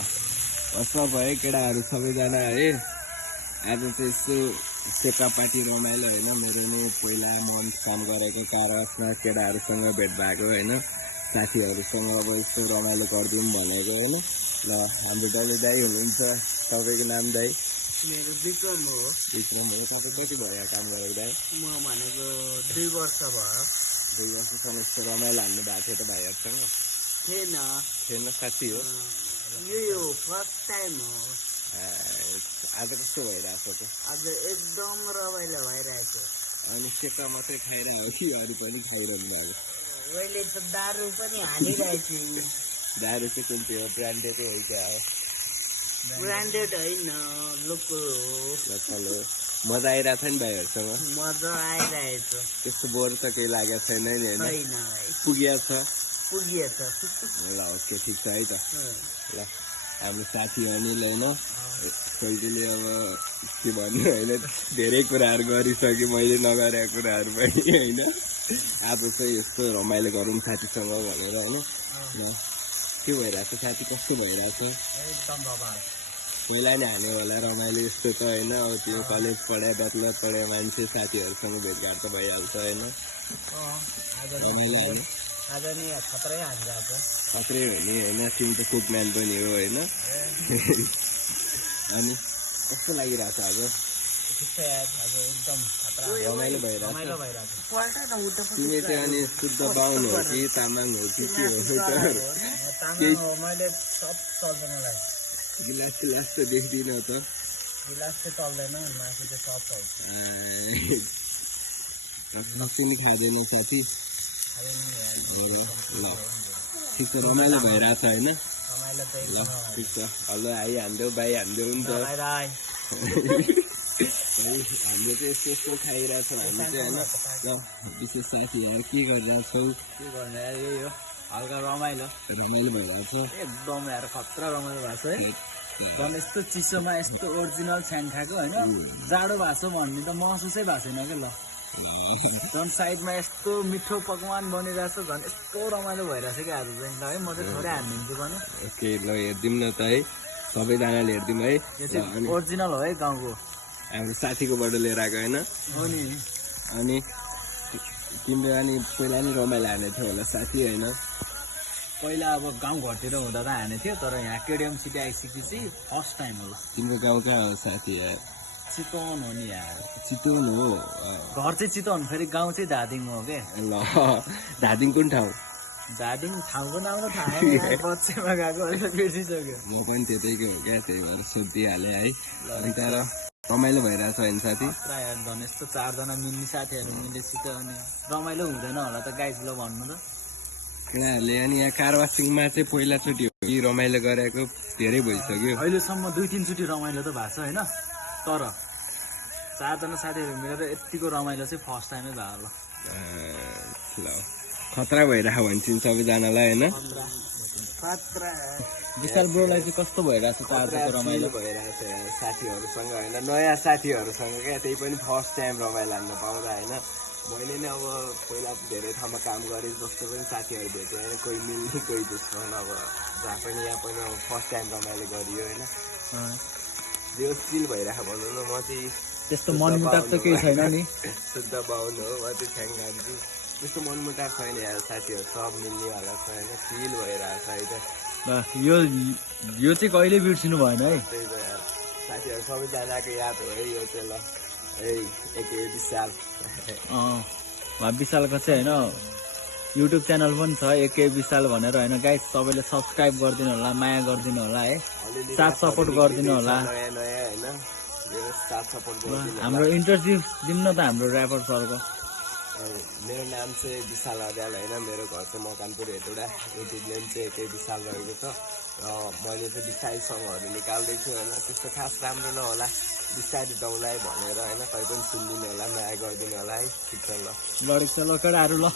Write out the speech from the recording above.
कसमा भयो केटाहरू सबैजना है। आज चाहिँ यस्तो सेकापाटी रमाइलो होइन। मेरो नि पहिला मन काम गरेको कारवासमा केटाहरूसँग भेट भएको होइन। साथीहरूसँग अब यस्तो रमाइलो गरिदिउँ भनेको होइन। ल हाम्रो डल्ले दाई हुनुहुन्छ। तपाईँको नाम दाई? मेरो विक्रम हो। विक्रम हो। तपाईँ कति भयो काम गरेको दाई? म भनेको 2 वर्ष भयो। 2 वर्षसम्म यस्तो रमाइलो हान्नु भएको थियो त भाइहरूसँग? थिएन साथी हो। यो फर्स्ट टाइम हो। आज कस्तो भइरहेको छ? आज एकदम रमाइलो भइरहेको। अनि सेका मात्रै खाइरहेको हो कि अरू पनि खाइरहनु भएको? मैले त दारू पनि हालिरहेको छु। दारू चाहिँ कुन चाहिँ हो? ब्रान्डेडै हो क्या हो? ब्रान्डेड होइन, लोकल हो। लोकल हो। मजा आइरहेको छ नि भाइहरूसँग? मजा आइरहेको छ। त्यस्तो बोर त केही लागेको छैन नि होइन? पुगेको छ। ल ओके ठिक छ है त। ल हाम्रो साथी अनिल होइन, कहिलेले अब के भन्नु होइन, धेरै कुराहरू गरिसकेँ मैले नगरेको कुराहरू पनि होइन। आज चाहिँ यस्तो रमाइलो गरौँ साथीसँग भनेर होइन। के भइरहेको छ साथी? कस्तो भइरहेको छ? एकदम रमाइलो। पहिला नि हान्यो होला रमाइलो यस्तो त होइन। अब त्यो कलेज पढायो, ब्याचलर पढायो मान्छे, साथीहरूसँग भेटघाट त भइहाल्छ होइन। रमाइलो हान्यो। आज नि खतरै हानिरहेको। खतरै हो नि होइन। तिमी त कुकम्यान पनि हो होइन। अनि कस्तो लागिरहेको छ आज? रमाइलो भइरहेको छ। तिमी चाहिँ अनि शुद्ध बाहुन हो कि तामाङ हो कि के हो? गिलास सिलास त देख्दिन त। गिलास चाहिँ चल्दैन, मासु चाहिँ सब पाउँछ। मासु नि खाँदैन साथी? ल ठिक छ, रमाइलो भइरहेको छ होइन। ल ठिक छ। हेलो आई हान्देऊ, बाई हान्देऊ नि त। हामीले चाहिँ यस्तो यस्तो खाइरहेको छौँ हामी चाहिँ होइन। ल विशेष साथीहरू के गरिरहेछौँ? के गर्ने यही हो, हल्का रमाइलो भइरहेको छ एकदम यार। खतरा रमाइलो भएको छ है। झन् यस्तो चिसोमा यस्तो ओरिजिनल छ्याङ खाएको होइन। जाडो भएको छ भन्ने त महसुसै भएको छैन क्या। ल झन् साइडमा यस्तो मिठो पकवान बनिरहेछ, झन् यस्तो रमाइलो भइरहेछ क्या आज चाहिँ। ल है म चाहिँ थोरै हानिदिन्छु पनि। ओके ल हेरिदिउँ न त है, सबैजनाले हेरिदिउँ है। यो चाहिँ ओरिजिनल हो है, गाउँको हाम्रो साथीकोबाट लिएर आएको होइन। अनि तिम्रो अनि पहिला नि रमाइलो हानेको थियो होला साथी होइन? पहिला अब गाउँघरतिर हुँदा त हाने थियो, तर यहाँ केडिएम सिटी आइसकेपछि फर्स्ट टाइम हो। तिम्रो गाउँ कहाँ हो साथी? यार चितवन हो नि यार। चितवन हो? घर चाहिँ चितवन, फेरि गाउँ चाहिँ धादिङ हो क्या। ल धादिङ कुन ठाउँ? धादिङ ठाउँको नाम त थाहा छैन, बच्चैमा गएको बिर्सिसक्यो। म पनि त्यतैको हो क्या, त्यही भएर सोधिहालेँ है। अनि तर रमाइलो भइरहेछ होइन साथी? यार झन् यस्तो 4 जना मिल्ने साथीहरू मिलेपछि त अनि रमाइलो हुँदैन होला त गाइज? ल भन्नु त केटाहरूले। अनि यहाँ कारवासिङमा चाहिँ पहिलाचोटि हो कि रमाइलो गरेको? धेरै भइसक्यो अहिलेसम्म 2-3 चोटि रमाइलो त भएको छ होइन, तर 4 जना साथीहरू मिलेर यतिको रमाइलो चाहिँ फर्स्ट टाइमै भयो। ल खतरा भइरहेको भन्छन् सबैजनालाई होइन। विशाल ब्रोलाई चाहिँ कस्तो भइरहेको छ? 4 जनाको रमाइलो भइरहेको छ साथीहरूसँग होइन, नयाँ साथीहरूसँग क्या। त्यही पनि फर्स्ट टाइम रमाइलो हान्न पाउँदा होइन। मैले नै अब पहिला धेरै ठाउँमा काम गरेँ, जस्तो पनि साथीहरू भेटेँ होइन। कोही मिल्ने कोही दुश्मन। अब जहाँ पनि यहाँ पनि अब फर्स्ट टाइम रमाइलो गरियो होइन। जो स्टिल भइरहेको भनौँ न। म चाहिँ त्यस्तो मनमुटाव त केही छैन नि? शुद्ध बाहुन हो, म चाहिँ छ्याङ खान्छु। त्यस्तो मनमुटाव छैन यार, साथीहरू सब मिल्नेवाला छ होइन। फिल भइरहेको छ है त। यो चाहिँ कहिले बिर्सिनु भएन है। त्यही त यार, साथीहरू सबैजनाको याद हो है यो चाहिँ। ल है एके विशाल। विशालको चाहिँ होइन युट्युब च्यानल पनि छ, एके विशाल भनेर होइन। गाइस तपाईँले सब्सक्राइब गरिदिनु होला, माया गरिदिनु होला है, साथ सपोर्ट गरिदिनु होला। हाम्रो इन्टरभ्यू दिउँ न त हाम्रो ऱ्यापर सरको। मेरो नाम चाहिँ विशाल अर्याल होइन। मेरो घर चाहिँ मकानपुर हेटौडा। युट्युब नेम चाहिँ एके विशाल रहेको छ। र मैले चाहिँ बिस्तारै सङहरू निकाल्दैछु होइन। त्यस्तो खास राम्रो नहोला, बिस्तारै डौलाइ भनेर होइन। कहीँ पनि सुनिदिनु होला, माया गरिदिनु होला है। ठिक छ ल। ल केटाहरू ल।